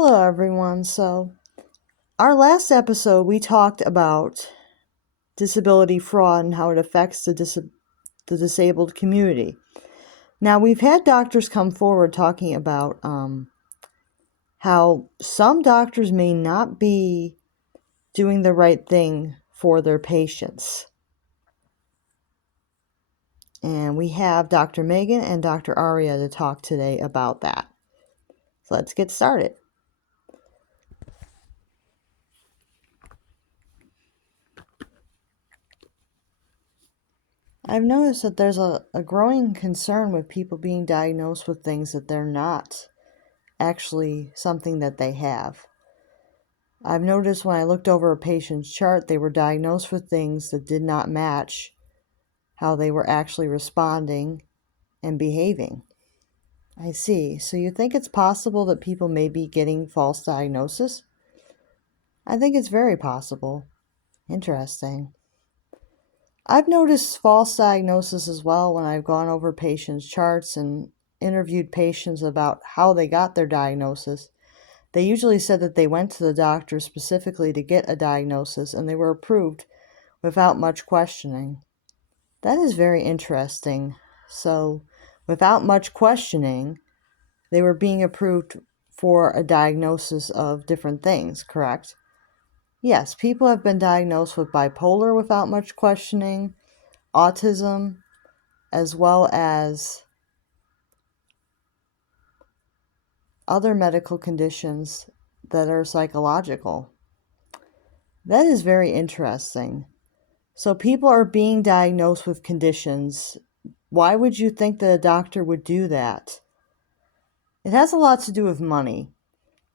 Hello, everyone. Our last episode, we talked about disability fraud and how it affects the disabled community. Now, we've had doctors come forward talking about how some doctors may not be doing the right thing for their patients. And we have Dr. Megan and Dr. Aria to talk today about that. So let's get started. I've noticed that there's a growing concern with people being diagnosed with things that they're not actually something that they have. I've noticed when I looked over a patient's chart, they were diagnosed with things that did not match how they were actually responding and behaving. I see. So you think it's possible that people may be getting false diagnosis? I think it's very possible. Interesting. I've noticed false diagnosis as well when I've gone over patients' charts and interviewed patients about how they got their diagnosis. They usually said that they went to the doctor specifically to get a diagnosis and they were approved without much questioning. That is very interesting. So, without much questioning, they were being approved for a diagnosis of different things, correct? Yes, people have been diagnosed with bipolar without much questioning, autism, as well as other medical conditions that are psychological. That is very interesting. So people are being diagnosed with conditions. Why would you think that a doctor would do that? It has a lot to do with money.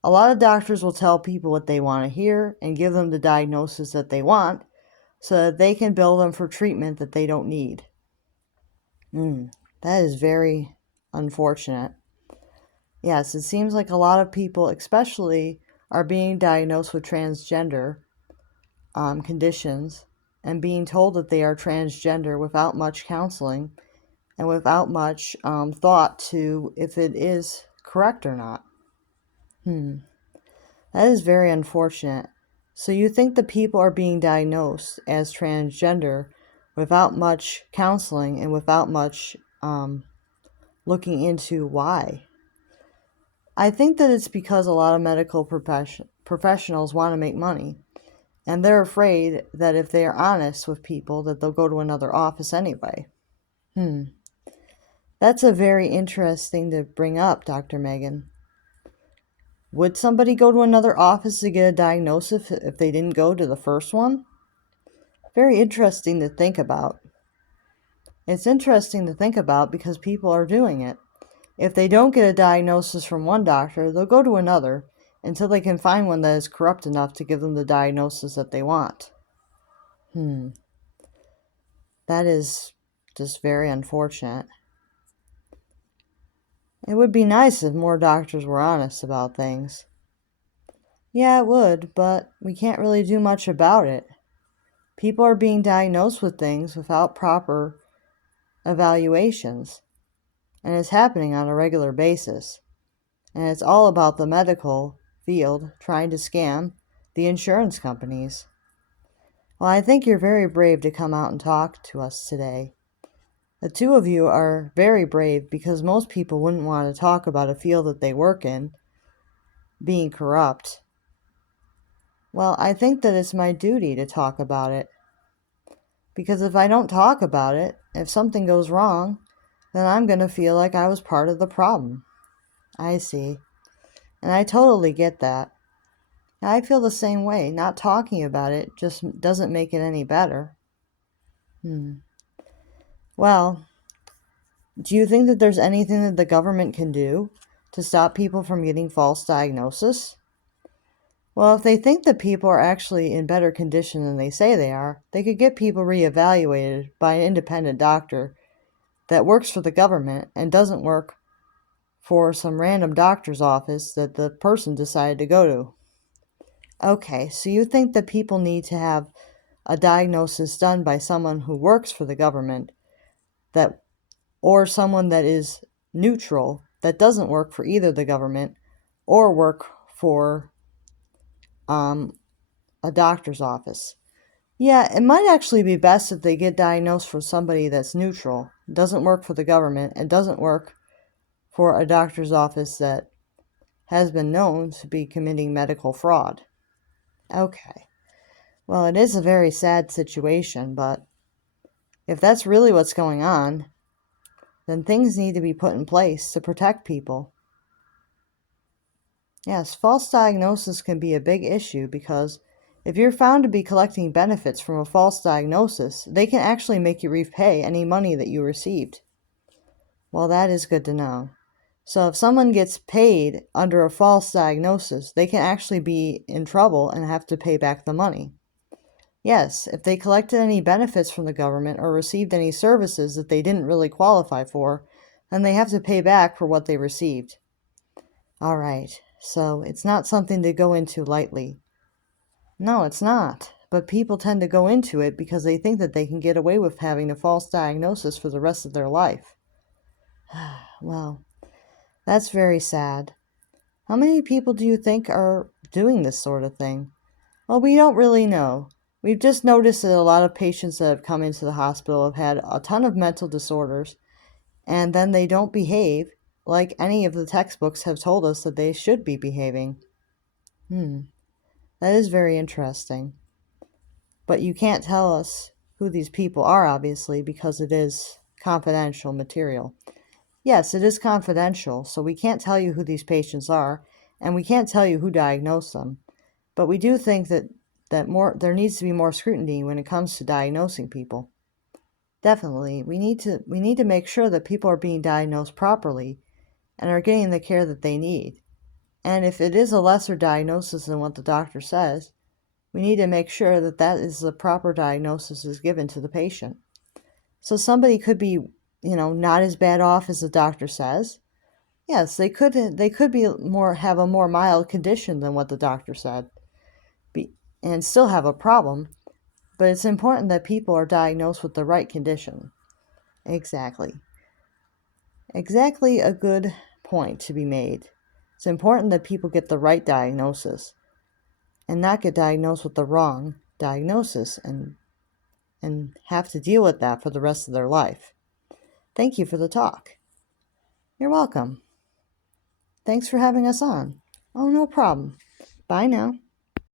A lot of doctors will tell people what they want to hear and give them the diagnosis that they want so that they can bill them for treatment that they don't need. That is very unfortunate. Yes, it seems like a lot of people, especially, are being diagnosed with transgender conditions and being told that they are transgender without much counseling and without much thought to if it is correct or not. That is very unfortunate. So you think the people are being diagnosed as transgender without much counseling and without much looking into why? I think that it's because a lot of medical professionals want to make money. And they're afraid that if they are honest with people, that they'll go to another office anyway. That's a very interesting to bring up, Dr. Megan. Would somebody go to another office to get a diagnosis if they didn't go to the first one? Very interesting to think about. It's interesting to think about because people are doing it. If they don't get a diagnosis from one doctor, they'll go to another until they can find one that is corrupt enough to give them the diagnosis that they want. That is just very unfortunate. It would be nice if more doctors were honest about things. Yeah, it would, but we can't really do much about it. People are being diagnosed with things without proper evaluations, and it's happening on a regular basis. And it's all about the medical field trying to scam the insurance companies. Well, I think you're very brave to come out and talk to us today. The two of you are very brave because most people wouldn't want to talk about a field that they work in being corrupt. Well, I think that it's my duty to talk about it. Because if I don't talk about it, if something goes wrong, then I'm going to feel like I was part of the problem. I see. And I totally get that. I feel the same way. Not talking about it just doesn't make it any better. Well, do you think that there's anything that the government can do to stop people from getting false diagnosis? Well, if they think that people are actually in better condition than they say they are, they could get people reevaluated by an independent doctor that works for the government and doesn't work for some random doctor's office that the person decided to go to. Okay, so you think that people need to have a diagnosis done by someone who works for the government or someone that is neutral, that doesn't work for either the government or work for a doctor's office. Yeah, it might actually be best if they get diagnosed for somebody that's neutral, doesn't work for the government, and doesn't work for a doctor's office that has been known to be committing medical fraud. Okay. Well, it is a very sad situation, but if that's really what's going on, then things need to be put in place to protect people. Yes, false diagnosis can be a big issue because if you're found to be collecting benefits from a false diagnosis, they can actually make you repay any money that you received. Well, that is good to know. So if someone gets paid under a false diagnosis, they can actually be in trouble and have to pay back the money. Yes, if they collected any benefits from the government or received any services that they didn't really qualify for, then they have to pay back for what they received. All right, so it's not something to go into lightly. No, it's not. But people tend to go into it because they think that they can get away with having a false diagnosis for the rest of their life. Well, that's very sad. How many people do you think are doing this sort of thing? Well, we don't really know. We've just noticed that a lot of patients that have come into the hospital have had a ton of mental disorders, and then they don't behave like any of the textbooks have told us that they should be behaving. That is very interesting. But you can't tell us who these people are, obviously, because it is confidential material. Yes, it is confidential, so we can't tell you who these patients are, and we can't tell you who diagnosed them. But we do think that there needs to be more scrutiny when it comes to diagnosing people. Definitely, we need to make sure that people are being diagnosed properly and are getting the care that they need. And if it is a lesser diagnosis than what the doctor says, we need to make sure that that is the proper diagnosis is given to the patient. So somebody could be, not as bad off as the doctor says. Yes, they could be have a more mild condition than what the doctor said, and still have a problem. But it's important that people are diagnosed with the right condition. Exactly. Exactly a good point to be made. It's important that people get the right diagnosis and not get diagnosed with the wrong diagnosis and have to deal with that for the rest of their life. Thank you for the talk. You're welcome. Thanks for having us on. Oh, no problem. Bye now.